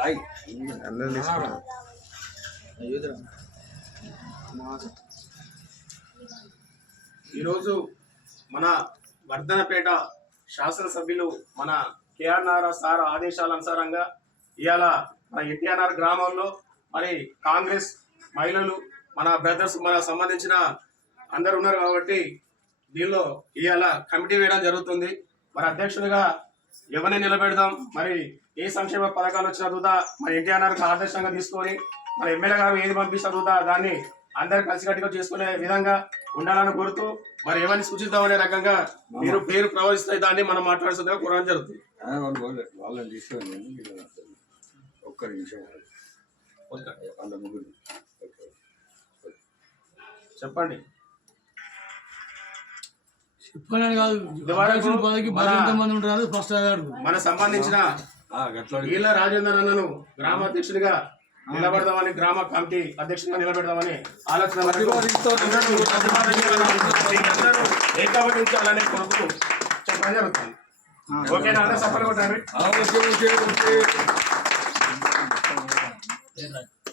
ఈరోజు మన వర్ధనపేట శాసనసభ్యులు మన కేఆర్ నారాయణ సార్ ఆదేశాల అనుసారంగా ఇవాళ మన ఎన్టీఆర్ గ్రామంలో మరి కాంగ్రెస్ మహిళలు మన బ్రదర్స్ మన సంబంధించిన అందరు ఉన్నారు కాబట్టి దీనిలో ఇవాళ కమిటీ వేయడం జరుగుతుంది. మరి అధ్యక్షుడిగా ఎవరిని నిలబెడదాం, మరి ఏ సంక్షేమ పథకాలు వచ్చిన చూద్దా మరి ఎన్టీఆర్ ఆదర్శంగా తీసుకొని మన ఎమ్మెల్యే గారు ఏది పంపిస్తా చూద్దా దాన్ని అందరు కలిసికట్టుగా చేసుకునే విధంగా ఉండాలని కోరుతూ మరి ఎవరిని సూచిద్దామనే రకంగా మీరు పేరు ప్రవహిస్తే దాన్ని మనం మాట్లాడుతుందిగా కోరడం జరుగుతుంది. చెప్పండి. మన సంబంధించిన ఈళ్ళ రాజేందర్ అన్నను గ్రామాధ్యక్షుడిగా నిలబెడదామని, గ్రామ కమిటీ అధ్యక్షుడిగా నిలబెడదామని ఆలోచన ఏకాభించాలనే కొరకు చెప్పడం జరుగుతుంది. ఓకేనా? సఫలం కొట్టండి.